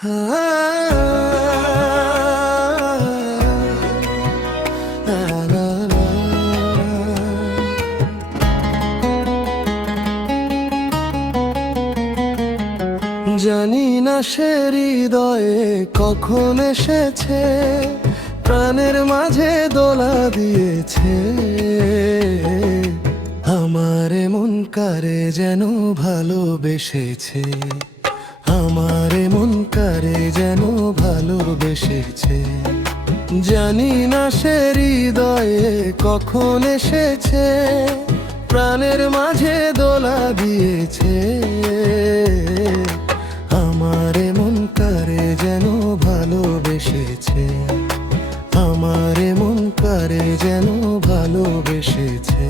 জানি না সে হৃদয়ে কখন এসেছে, প্রাণের মাঝে দোলা দিয়েছে। আমার মন কারে যেন ভালোবেসেছে, আমার মন কারে যেন ভালোবেসেছে। জানি না সে হৃদয়ে কখন এসেছে, প্রাণের মাঝে দোলা দিয়েছে। আমার মন কারে যেন ভালোবেসেছে, আমার মন কারে যেন ভালোবেসেছে।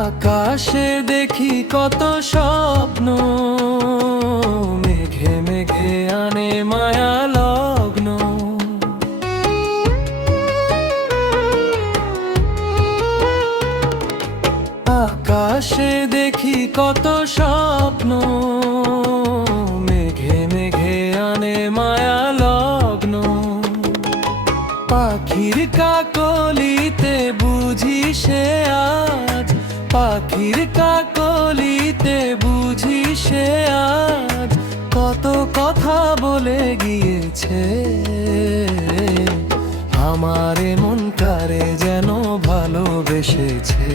আকাশে দেখি কত স্বপ্ন, মেঘে মেঘে আনে মায়া লগ্ন। আকাশে দেখি কত স্বপ্ন, মেঘে মেঘে আনে মায়া লগ্ন। পাখির কাকলিতে বুঝি সে আজ, পাখির কাকলিতে বুঝি সে আজ কত কথা বলে গিয়েছে। আমার মন কারে যেন ভালোবেসেছে,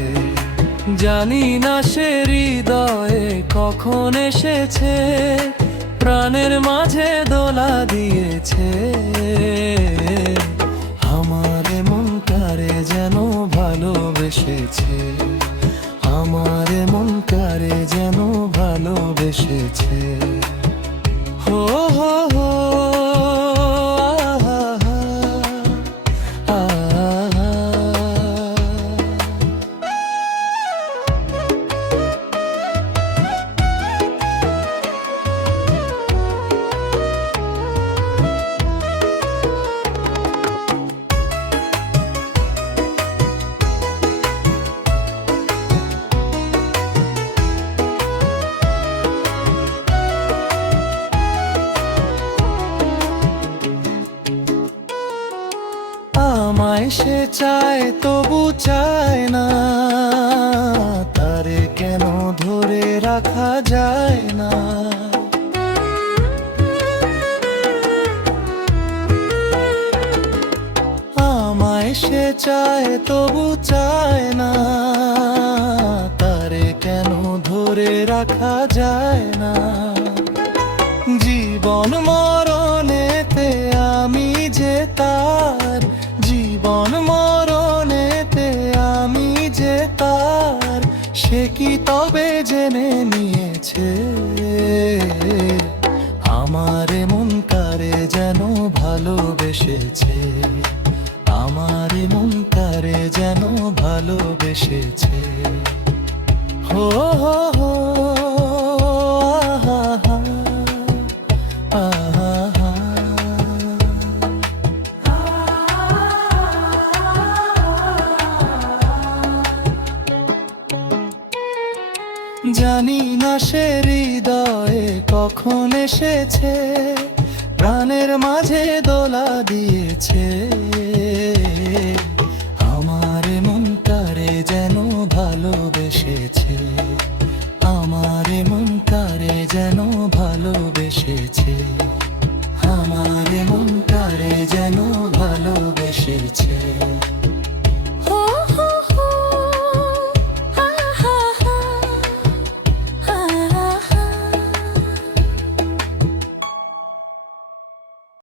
জানি না সে হৃদয়ে কখন এসেছে, প্রাণের মাঝে দোলা দিয়েছে। আমার মন কারে যেন ভালোবেসেছে, আমার মন কারে যেন ভালোবেসেছে। হো হো হো আমায় সে চায় তবু চায় না, তারে কেন ধরে রাখা যায় না। আমায় সে চায় তবু চায় না, তারে কেন ধরে রাখা যায় না। জীবন মরণেতে আমি যে তার, জীবন মরণেতে আমি যে তার, সে কি তবে জেনে নিয়েছে। আমার মন কারে যেন ভালোবেসেছে, আমার মন কারে যেন ভালোবেসেছে। হো হো হো জানি না সে হৃদয়ে কখন এসেছে, প্রাণের মাঝে দোলা দিয়েছে।